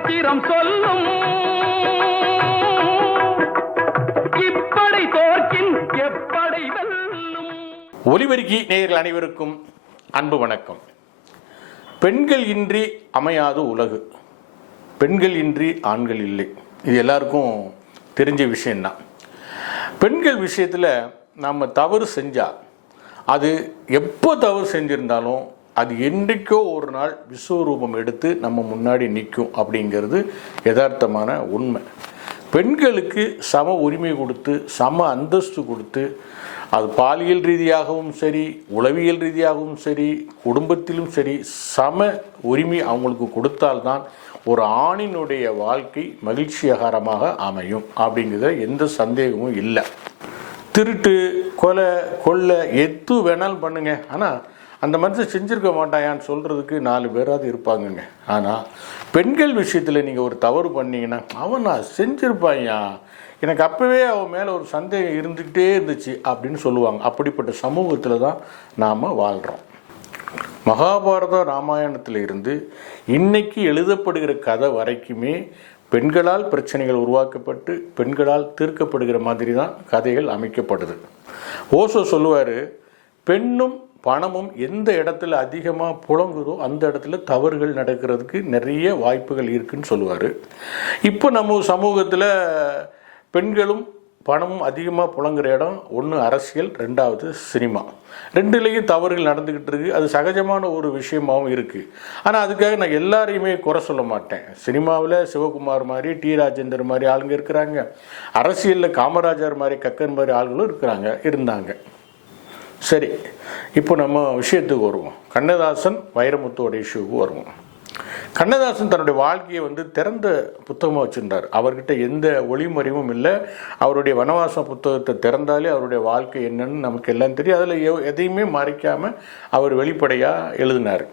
சரித்திரம் சொல்லும். இப்படை தோற்கின் எப்படை வெல்லும். ஒலிபெருக்கி நேயர்கள் அனைவருக்கும் அன்பு வணக்கம். பெண்கள் இன்றி அமையாது உலகு. பெண்கள் இன்றி ஆண்கள் இல்லை. இது எல்லாருக்கும் தெரிஞ்ச விஷயம்தான். பெண்கள் விஷயத்தில் நம்ம தவறு செஞ்சால் அது எப்போ தவறு செஞ்சிருந்தாலும் அது என்றைக்கோ ஒரு நாள் விஸ்வரூபம் எடுத்து நம்ம முன்னாடி நிற்கும் அப்படிங்கிறது யதார்த்தமான உண்மை. பெண்களுக்கு சம உரிமை கொடுத்து சம அந்தஸ்து கொடுத்து அது பாலியல் ரீதியாகவும் சரி உளவியல் ரீதியாகவும் சரி குடும்பத்திலும் சரி சம உரிமை அவங்களுக்கு கொடுத்தால்தான் ஒரு ஆணினுடைய வாழ்க்கை மகிழ்ச்சியகரமாக அமையும் அப்படிங்கிறத எந்த சந்தேகமும் இல்லை. திருட்டு கொலை கொள்ளை எது வேணாலும் பண்ணுங்க. ஆனால் அந்த மனுஷன் செஞ்சுருக்க மாட்டாயான்னு சொல்கிறதுக்கு நாலு பேராவது இருப்பாங்கங்க. ஆனால் பெண்கள் விஷயத்தில் நீங்கள் ஒரு தவறு பண்ணீங்கன்னா அவன் நான் செஞ்சுருப்பாயா? எனக்கு அப்போவே அவன் மேலே ஒரு சந்தேகம் இருந்துக்கிட்டே இருந்துச்சு அப்படின்னு சொல்லுவாங்க. அப்படிப்பட்ட சமூகத்தில் தான் நாம் வாழ்கிறோம் மகாபாரதம் ராமாயணத்தில் இருந்து இன்னைக்கு எழுதப்படுகிற கதை வரைக்குமே பெண்களால் பிரச்சனைகள் உருவாக்கப்பட்டு பெண்களால் தீர்க்கப்படுகிற மாதிரி தான் கதைகள் அமைக்கப்படுது. ஓசோ சொல்லுவார் பெண்ணும் பணமும் எந்த இடத்துல அதிகமாக புழங்குதோ அந்த இடத்துல தவறுகள் நடக்கிறதுக்கு நிறைய வாய்ப்புகள் இருக்குன்னு சொல்லுவார். இப்போ நம்ம சமூகத்தில் பெண்களும் பணமும் அதிகமாக புழங்குற இடம் ஒன்று அரசியல் ரெண்டாவது சினிமா. ரெண்டுலேயும் தவறுகள் நடந்துக்கிட்டு இருக்குது அது சகஜமான ஒரு விஷயமாகவும் இருக்குது ஆனால் அதுக்காக நான் எல்லாரையுமே குறை சொல்ல மாட்டேன். சினிமாவில் சிவகுமார் மாதிரி டி ராஜேந்தர் மாதிரி ஆளுங்க இருக்கிறாங்க. அரசியலில் காமராஜர் மாதிரி கக்கன் மாதிரி ஆளுங்களும் இருக்கிறாங்க இருந்தாங்க. சரி இப்போ நம்ம விஷயத்துக்கு வருவோம். கண்ணதாசன் வைரமுத்தோட இஷ்யூவுக்கு வருவோம். கண்ணதாசன் தன்னுடைய வாழ்க்கையை வந்து திறந்த புத்தகமாக வச்சுருந்தார். அவர்கிட்ட எந்த ஒளிமறைவும் இல்லை. அவருடைய வனவாசம் புத்தகத்தை திறந்தாலே அவருடைய வாழ்க்கை என்னன்னு நமக்கு எல்லாம் தெரியும். அதில் எதையுமே மறைக்காமல் அவர் வெளிப்படையாக எழுதினார்.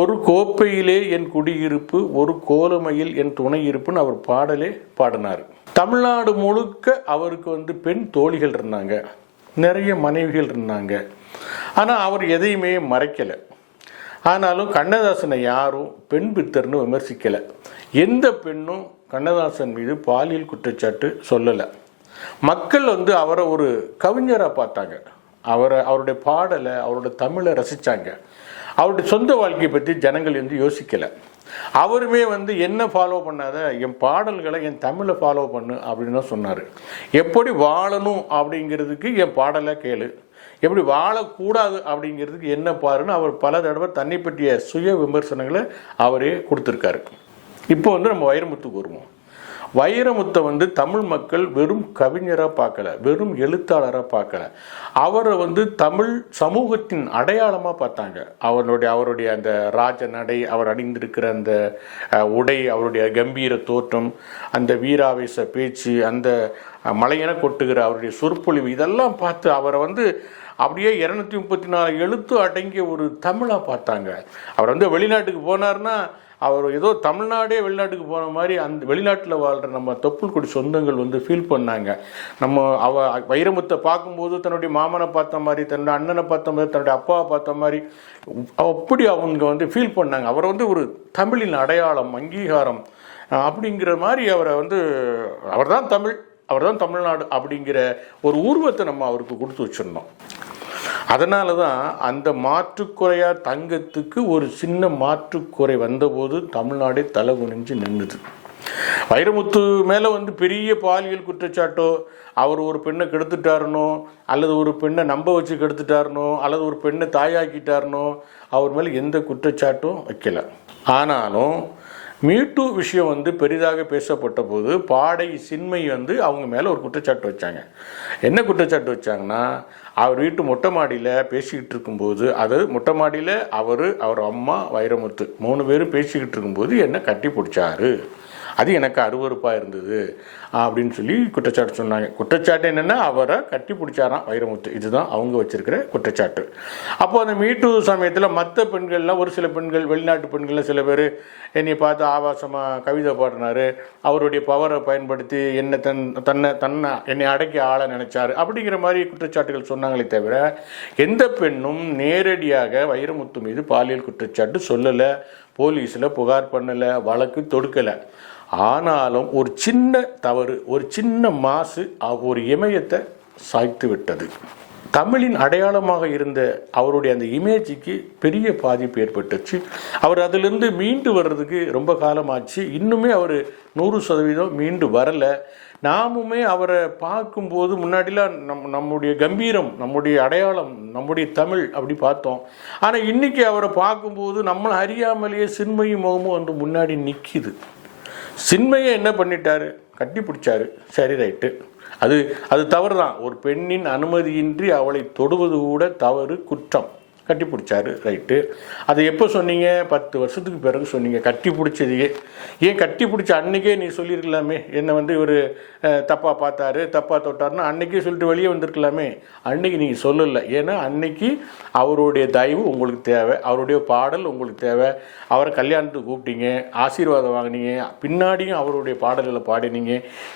ஒரு கோப்பையிலே என் குடியிருப்பு ஒரு கோலமையில் என் துணை இருப்புன்னு அவர் பாடலே பாடினார். தமிழ்நாடு முழுக்க அவருக்கு வந்து பெண் தோழிகள் இருந்தாங்க. நிறைய மனைவிகள் இருந்தாங்க. ஆனால் அவர் எதையுமே மறைக்கலை. ஆனாலும் கண்ணதாசனை யாரும் பெண் பித்தர்னு விமர்சிக்கலை. எந்த பெண்ணும் கண்ணதாசன் மீது பாலியல் குற்றச்சாட்டு சொல்லலை. மக்கள் வந்து அவரை ஒரு கவிஞராக பார்த்தாங்க. அவரை அவருடைய பாடலை அவரோட தமிழை ரசித்தாங்க அவருடைய சொந்த வாழ்க்கையை பற்றி ஜனங்கள் வந்து யோசிக்கலை. அவருமே வந்து என்ன ஃபாலோ பண்ணாத? என் பாடல்களை என் தமிழை ஃபாலோ பண்ணு அப்படின்னு தான் சொன்னார். எப்படி வாழணும் அப்படிங்கிறதுக்கு என் பாடலை கேளு. எப்படி வாழக்கூடாது அப்படிங்கிறதுக்கு என்ன பாருன்னு அவர் பல தடவை தன்னை பற்றிய சுய விமர்சனங்களை அவரே கொடுத்துருக்காரு. இப்போ வந்து நம்ம வைரமுத்துக்கு வருவோம் வைரமுத்தை வந்து தமிழ் மக்கள் வெறும் கவிஞராக பார்க்கல வெறும் எழுத்தாளராக பார்க்கல. அவரை வந்து தமிழ் சமூகத்தின் அடையாளமாக பார்த்தாங்க. அவருடைய அவருடைய அந்த ராஜ நடை அவர் அணிந்திருக்கிற அந்த உடை அவருடைய கம்பீர தோற்றம் அந்த வீராவேச பேச்சு அந்த மலையென கொட்டுகிற அவருடைய சொற்பொழிவு இதெல்லாம் பார்த்து அவரை வந்து அப்படியே இரநூத்தி முப்பத்தி நாலு எழுத்து அடங்கிய ஒரு தமிழாக பார்த்தாங்க. அவர் வந்து வெளிநாட்டுக்கு போனார்னா அவர் ஏதோ தமிழ்நாடே வெளிநாட்டுக்கு போன மாதிரி அந்த வெளிநாட்டில் வாழ்கிற நம்ம தொப்புள்குடி சொந்தங்கள் வந்து ஃபீல் பண்ணாங்க. நம்ம அவ வைரமுத்தை பார்க்கும்போது தன்னுடைய மாமனை பார்த்த மாதிரி தன்னுடைய அண்ணனை பார்த்த மாதிரி தன்னுடைய அப்பாவை பார்த்த மாதிரி அப்படி அவங்க வந்து ஃபீல் பண்ணாங்க. அவர் வந்து ஒரு தமிழின் அடையாளம் அங்கீகாரம் அப்படிங்கிற மாதிரி அவரை வந்து அவர் தான் தமிழ் அவர் தான் தமிழ்நாடு அப்படிங்கிற ஒரு உருவத்தை நம்ம அவருக்கு கொடுத்து வச்சிருந்தோம். அதனால தான் அந்த மாற்றுக்குறையா தங்கத்துக்கு ஒரு சின்ன மாற்றுக்குறை வந்தபோது தமிழ்நாடே தலை குனிஞ்சு நின்றுது வைரமுத்து மேலே வந்து பெரிய பாலியல் குற்றச்சாட்டோ அவர் ஒரு பெண்ணை கெடுத்துட்டாருனோ அல்லது ஒரு பெண்ணை நம்ப வச்சு கெடுத்துட்டாருனோ அல்லது ஒரு பெண்ணை தாயாக்கிட்டாருனோ அவர் மேலே எந்த குற்றச்சாட்டும் வைக்கல. ஆனாலும் மீட்டு விஷயம் வந்து பெரிதாக பேசப்பட்ட போது பாடை சின்மை வந்து அவங்க மேலே ஒரு குற்றச்சாட்டு வச்சாங்க. என்ன குற்றச்சாட்டு வச்சாங்கன்னா அவர் வீட்டு மொட்டை மாடியில் பேசிக்கிட்டு இருக்கும்போது அது மொட்டை மாடியில் அவர் அவர் அம்மா வைரமுத்து மூணு பேரும் பேசிக்கிட்டு இருக்கும்போது என்னை கட்டி பிடிச்சாரு. அது எனக்கு அருவருப்பாக இருந்தது. அப்படின்னு சொல்லி குற்றச்சாட்டு சொன்னாங்க. குற்றச்சாட்டு என்னென்னா அவரை கட்டி பிடிச்சாராம் வைரமுத்து. இதுதான் அவங்க வச்சுருக்கிற குற்றச்சாட்டு. அப்போது அந்த மீட்டு சமயத்தில் மற்ற பெண்கள்லாம் ஒரு சில பெண்கள் வெளிநாட்டு பெண்கள்லாம் சில பேர் என்னை பார்த்து ஆபாசமாக கவிதை பாடினார். அவருடைய பவரை பயன்படுத்தி என்னை தன் தன்னை தன்னை என்னை அடக்கி ஆள நினைச்சார். அப்படிங்கிற மாதிரி குற்றச்சாட்டுகள் சொன்னாங்களே தவிர எந்த பெண்ணும் நேரடியாக வைரமுத்து மீது பாலியல் குற்றச்சாட்டு சொல்லலை. போலீஸில் புகார் பண்ணலை வழக்கு தொடுக்கலை. ஆனாலும் ஒரு சின்ன தவறு ஒரு சின்ன மாசு ஒரு இமயத்தை சாய்த்து விட்டது. தமிழின் அடையாளமாக இருந்த அவருடைய அந்த இமேஜுக்கு பெரிய பாதிப்பு ஏற்பட்டுச்சு. அவர் அதிலிருந்து மீண்டு வர்றதுக்கு ரொம்ப காலமாச்சு. இன்னுமே அவர் நூறு சதவீதம் மீண்டு வரலை. நாமுமே அவரை பார்க்கும்போது முன்னாடிலாம் நம் நம்முடைய கம்பீரம் நம்முடைய அடையாளம் நம்முடைய தமிழ் அப்படி பார்த்தோம். ஆனால் இன்றைக்கி அவரை பார்க்கும்போது நம்மளை அறியாமலேயே சின்மையும் முகமும் வந்து முன்னாடி நிற்கிது சின்மையை என்ன பண்ணிட்டாரு? கட்டி பிடிச்சாரு. சரி ரைட்டு. அது அது தவறு தான் ஒரு பெண்ணின் அனுமதியின்றி அவளை தொடுவது கூட தவறு குற்றம். கட்டி பிடிச்சாரு ரைட்டு. அதை எப்போ சொன்னீங்க? பத்து வருஷத்துக்கு பிறகு சொன்னீங்க. கட்டி பிடிச்சதையே ஏன் கட்டி பிடிச்ச அன்னைக்கே நீ சொல்லியிருக்கலாமே? என்னை வந்து இவர் தப்பாக பார்த்தாரு தப்பாக தொட்டாருன்னு அன்னைக்கே சொல்லிட்டு வெளியே வந்திருக்கலாமே? அன்னைக்கு நீங்கள் சொல்லலை. ஏன்னா அன்னைக்கு அவருடைய தயவு உங்களுக்கு தேவை. அவருடைய பாடல் உங்களுக்கு தேவை. அவரை கல்யாணத்துக்கு கூப்பிட்டீங்க. ஆசீர்வாதம் வாங்கினீங்க. பின்னாடியும் அவருடைய பாடல்களை பாடினீங்க.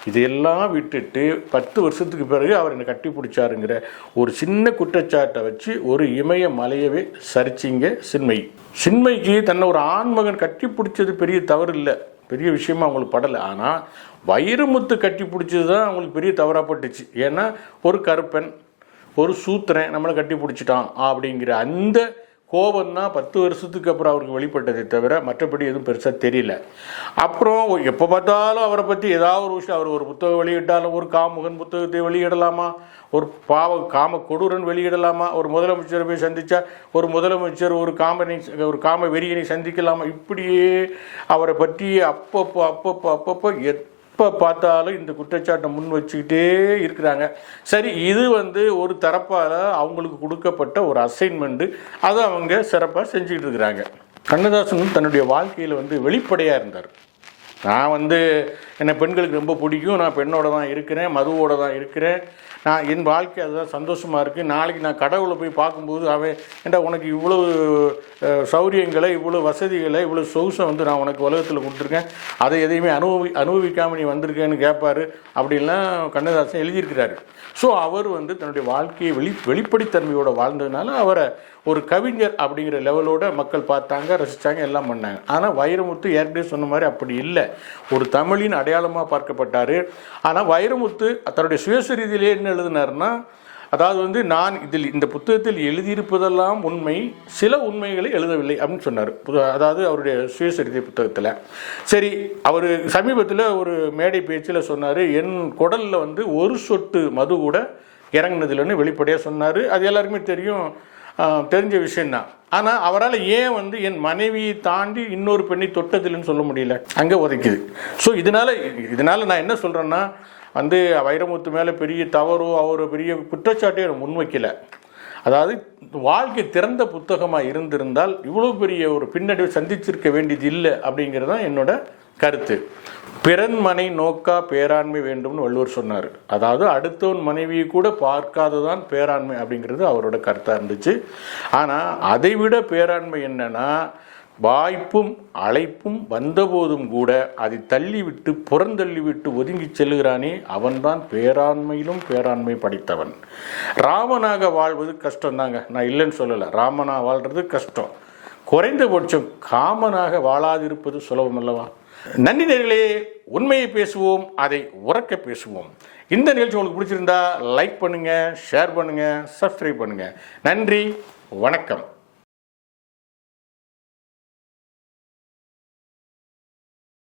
இதையெல்லாம் விட்டுட்டு பத்து வருஷத்துக்கு பிறகு அவர் என்னை கட்டி பிடிச்சாருங்கிற ஒரு சின்ன குற்றச்சாட்டை வச்சு ஒரு இமய மலை மலையவே சரிச்சிங்க சின்மை. சின்மைக்கு தன்னை ஒரு ஆண்மகன் கட்டி பிடிச்சது பெரிய தவறு இல்லை பெரிய விஷயமா அவங்களுக்கு படலை. ஆனால் வைரமுத்து கட்டி பிடிச்சது தான் அவங்களுக்கு பெரிய தவறாக பட்டுச்சு. ஏன்னா ஒரு கருப்பன் ஒரு சூத்திரன் நம்மளை கட்டி பிடிச்சிட்டான் அப்படிங்கிற அந்த கோபம் தான் பத்து வருஷத்துக்கு அப்புறம் அவருக்கு வெளிப்பட்டதை தவிர மற்றபடி எதுவும் பெருசாக தெரியல. அப்புறம் எப்போ பார்த்தாலும் அவரை பற்றி ஏதாவது ஒரு விஷயம் அவர் ஒரு புத்தகம் வெளியிட்டாலும் ஒரு காமுகன் புத்தகத்தை வெளியிடலாமா? ஒரு பாவ காம கொடூரன் வெளியிடலாமா? ஒரு முதலமைச்சரை போய் சந்தித்தா ஒரு முதலமைச்சர் ஒரு காமனை ஒரு காம வெறியனை சந்திக்கலாமா? இப்படியே அவரை பற்றி அப்பப்போ அப்பப்போ அப்பப்போ எத் எப்போ பார்த்தாலும் இந்த குற்றச்சாட்டை முன் வச்சுக்கிட்டே இருக்கிறாங்க. சரி இது வந்து ஒரு தரப்பால் அவங்களுக்கு கொடுக்கப்பட்ட ஒரு அசைன்மெண்ட்டு அதை அவங்க சிறப்பாக செஞ்சுக்கிட்டு இருக்கிறாங்க. கண்ணதாசன் தன்னுடைய வாழ்க்கையில் வந்து வெளிப்படையாக இருந்தார். நான் வந்து என்னை பெண்களுக்கு ரொம்ப பிடிக்கும். நான் பெண்ணோட தான் இருக்கிறேன் மதுவோட தான் இருக்கிறேன். நான் என் வாழ்க்கை அதுதான் சந்தோஷமாக இருக்குது நாளைக்கு நான் கடவுளை போய் பார்க்கும்போது அவன் ஏண்டா உனக்கு இவ்வளோ சௌரியங்களை இவ்வளோ வசதிகளை இவ்வளோ சொகுசை வந்து நான் உனக்கு உலகத்தில் கொடுத்துருக்கேன். அதை எதையுமே அனுபவி அனுபவிக்காமல் நீ வந்திருக்கேன்னு கேட்பார் அப்படின்லாம் கண்ணதாசன் எழுதியிருக்கிறாரு. ஸோ அவர் வந்து தன்னுடைய வாழ்க்கையை வெளி வெளிப்படைத்தன்மையோட வாழ்ந்ததுனால அவரை ஒரு கவிஞர் அப்படிங்கிற லெவலோட மக்கள் பார்த்தாங்க ரசித்தாங்க எல்லாம் பண்ணாங்க. ஆனால் வைரமுத்து ஏற்கனவே சொன்ன மாதிரி அப்படி இல்லை. ஒரு தமிழின் அடையாளமாக பார்க்கப்பட்டார். ஆனால் வைரமுத்து தன்னுடைய சுயசரிதியிலே என்ன எழுதினார்னா அதாவது வந்து நான் இதில் இந்த புத்தகத்தில் எழுதியிருப்பதெல்லாம் உண்மை சில உண்மைகளை எழுதவில்லை அப்படின்னு சொன்னார். புத- அதாவது அவருடைய சுயசரிதை புத்தகத்தில். சரி அவர் சமீபத்தில் ஒரு மேடை பேச்சில் சொன்னார் என் குடலில் வந்து ஒரு சொட்டு மது கூட இறங்குனதில்லைன்னு வெளிப்படையாக சொன்னார். அது எல்லாருக்குமே தெரியும். தெரிஞ்ச விஷயம்தான். ஆனால் அவரால் ஏன் வந்து என் மனைவியை தாண்டி இன்னொரு பெண்ணை தொட்டதில்லைன்னு சொல்ல முடியல. அங்கே உதைக்குது. ஸோ இதனால் இதனால் நான் என்ன சொல்கிறேன்னா வந்து வைரமுத்து மேலே பெரிய தவறோ அவர் பெரிய குற்றச்சாட்டையும் நான் முன்வைக்கல. அதாவது வாழ்க்கை திறந்த புத்தகமாக இருந்திருந்தால் இவ்வளோ பெரிய ஒரு பின்னடைவை சந்திச்சிருக்க வேண்டியது இல்லை அப்படிங்கிறது தான் என்னோட கருத்து. பிறன்மனை நோக்கா பேராண்மை வேண்டும்னு வள்ளுவர் சொன்னார். அதாவது அடுத்தவன் மனைவியை கூட பார்க்காததான் பேராண்மை அப்படிங்கிறது அவரோட கருத்தாக இருந்துச்சு. ஆனால் அதை விட பேராண்மை என்னன்னா வாய்ப்பும் அழைப்பும் வந்தபோதும் கூட அதை தள்ளிவிட்டு புறந்தள்ளிவிட்டு ஒதுங்கி செல்கிறானே அவன்தான் பேராண்மையிலும் பேராண்மை படைத்தவன். ராமனாக வாழ்வது கஷ்டம்தாங்க. நான் இல்லைன்னு சொல்லலை. ராமனா வாழ்றது கஷ்டம். குறைந்தபட்சம் காமனாக வாழாதிருப்பது சுலபம் அல்லவா? நன்றி நேர்களே உண்மையை பேசுவோம் அதை உறக்க பேசுவோம். இந்த நிகழ்ச்சி உங்களுக்கு பிடிச்சிருந்தா லைக் பண்ணுங்க ஷேர் பண்ணுங்க சப்ஸ்கிரைப் பண்ணுங்க. நன்றி வணக்கம்.